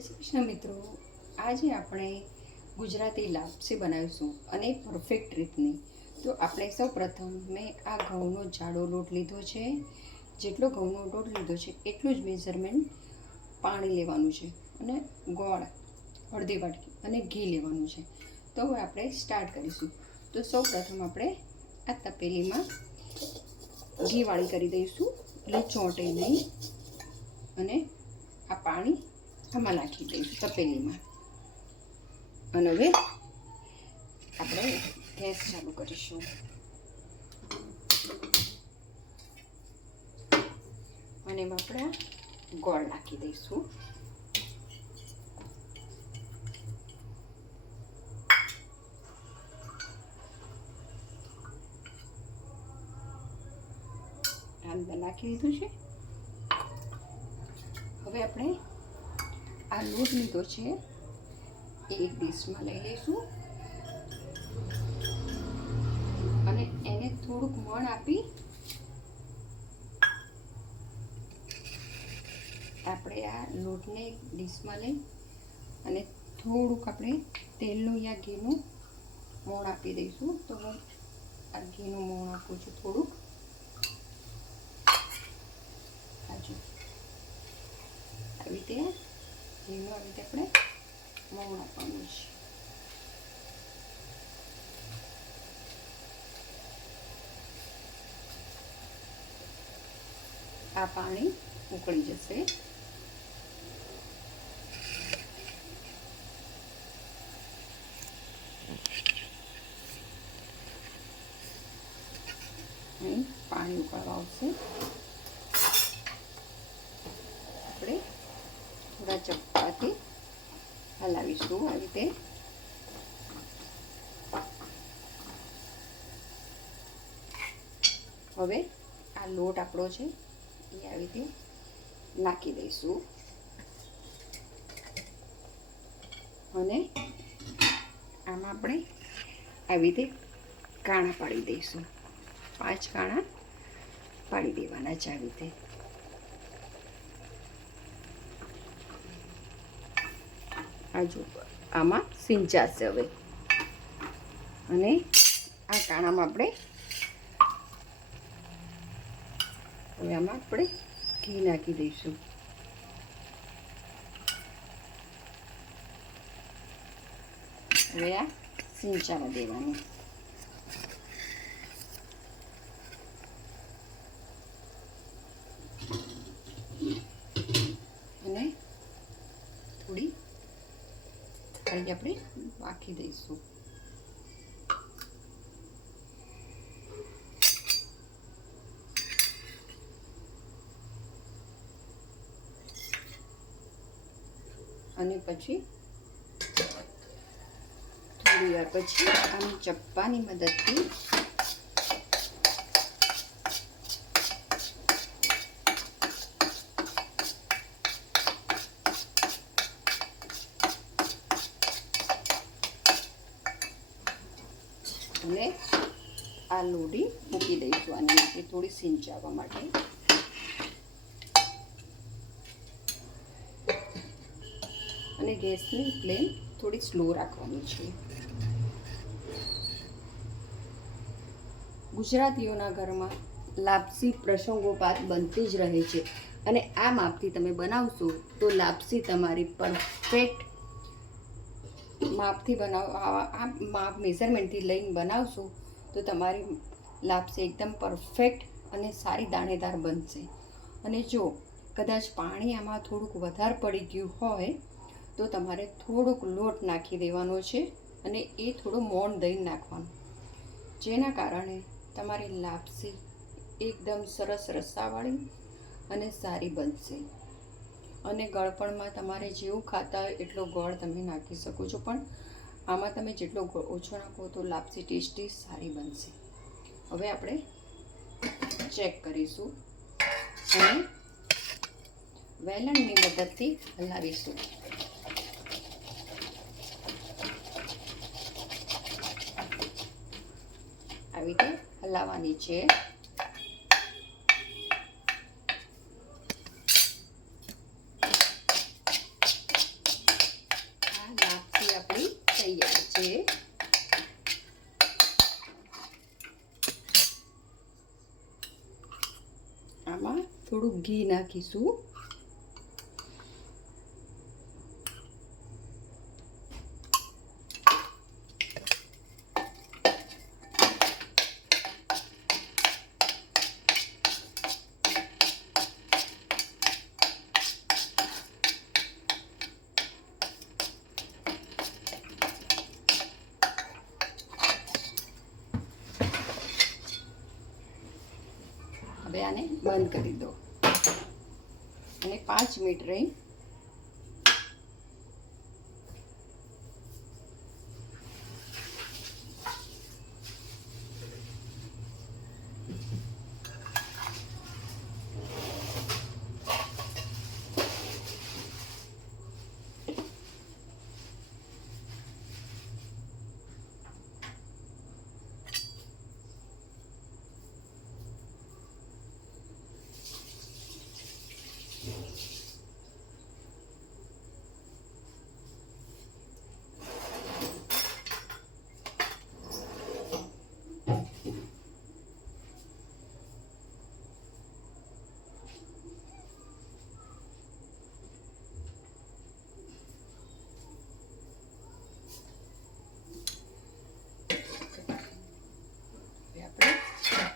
જય શ્રી કૃષ્ણ મિત્રો, આજે આપણે ગુજરાતી લાપસી બનાવીશું અને પરફેક્ટ રીતની. તો આપણે સૌ પ્રથમ મેં આ ઘઉંનો જાડો લોટ લીધો છે. જેટલો ઘઉંનો લોટ લીધો છે એટલું જ મેઝરમેન્ટ પાણી લેવાનું છે અને ગોળ અડધી વાટકી અને ઘી લેવાનું છે. તો હવે આપણે સ્ટાર્ટ કરીશું. તો સૌ પ્રથમ આપણે આ તપેલીમાં ઘી વાળી કરી દઈશું એટલે ચોંટે નહીં. અને આ પાણી આમાં નાખી દઈશું તપેલીમાં. અને હવે આપણે ગેસ ચાલુ કરીશું અને એમાં આપણે ગોળ નાખી દઈશું. અંદર નાખી દીધું છે. હવે આપણે આ લોટ લીધો છે એ એક ડીશમાં લઈ લઈશું અને એને થોડુંક મણ આપી આપણે આ લોટને એક ડીશમાં લઈ અને થોડુંક આપણે તેલનું યા ઘીનું મોણ આપી દઈશું. તો હું આ ઘીનું મોણ આપું છું થોડુંક. આવી રીતે ઘીનું આવી રીતે આપણે મોણ આપવાનું છે. આ પાણી ઉકળી જશે. પાણી ઉકળવા આવશે. આપણે થોડા ચપટાથી હલાવીશું આવી રીતે. હવે આ લોટ આપણો છે એ આવી રીતે નાખી દઈશું અને આમાં આપણે આવી રીતે કાણા પાડી દઈશું. 5 કાણા પાડી દેવાના છે આવી રીતે. આ જો આમાં સિંચાશે હવે. અને આ કાણામાં આપણે હવે આમાં આપણે ઘી નાખી દઈશું. હવે આ સિંચાવા દેવાનું. અને થોડી થાળી આપણે બાકી દઈશું. અને પછી થોડી વાર પછી આમ ચપ્પાની મદદથી અને આ લોઢી મૂકી દઈશું આની માટે થોડી સિંચાવવા માટે. અને ગેસની ફ્લેમ થોડી સ્લો રાખવાની છે. ગુજરાતીઓના ઘરમાં લાપસી પ્રસંગોપાત બનતી જ રહે છે અને આ માપથી તમે બનાવશો તો લાપસી તમારી પરફેક્ટ માપથી આ માપ મેઝરમેન્ટથી લઈને બનાવશો તો તમારી લાપસી એકદમ પરફેક્ટ અને સારી દાણેદાર બનશે. અને જો કદાચ પાણી આમાં થોડુંક વધારે પડી ગયું હોય તો તમારે થોડોક લોટ નાખી દેવાનો છે અને એ થોડું મોણ દહીં નાખવાનું, જેના કારણે તમારી લાપસી એકદમ સરસ રસાવાળી અને સારી બનશે. અને ગળપણમાં તમારે જેવું ખાતા હોય એટલો ગોળ તમે નાખી શકો છો, પણ આમાં તમે જેટલો ગોળ ઓછો નાખો તો લાપસી ટેસ્ટી સારી બનશે. હવે આપણે ચેક કરીશું અને વેલણની મદદથી હલાવીશું. આવી રીતે હલાવવાની છે. છે. આમાં થોડું ઘી નાખીશું. હવે આને બંધ કરી દો અને 5 મિનિટ રહી.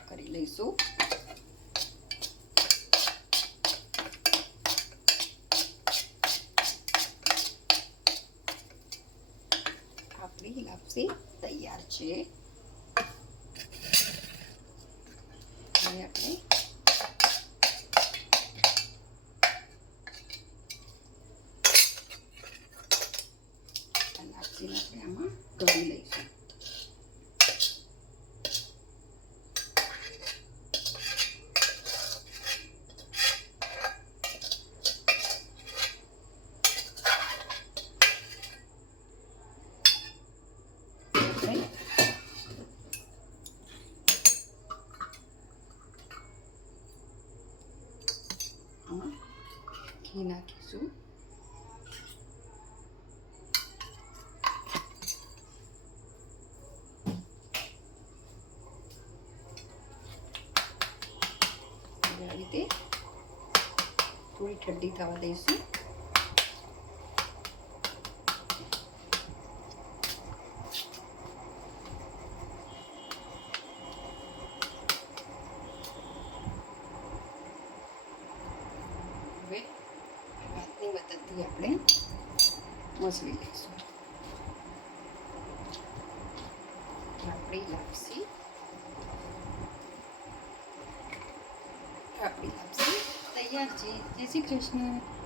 કરી લઈશું. આપણી લાપસી તૈયાર છે. હવે આપણે લાપસીને આપણે આમાં ગળી લઈશું. ઘી નાખીશું. આ રીતે થોડી ઠંડી થવા દઈશું. હવે હાથની મદદથી આપણે મસળી લઈશું. આપણી લાપસી તૈયાર છે. જય શ્રી કૃષ્ણ.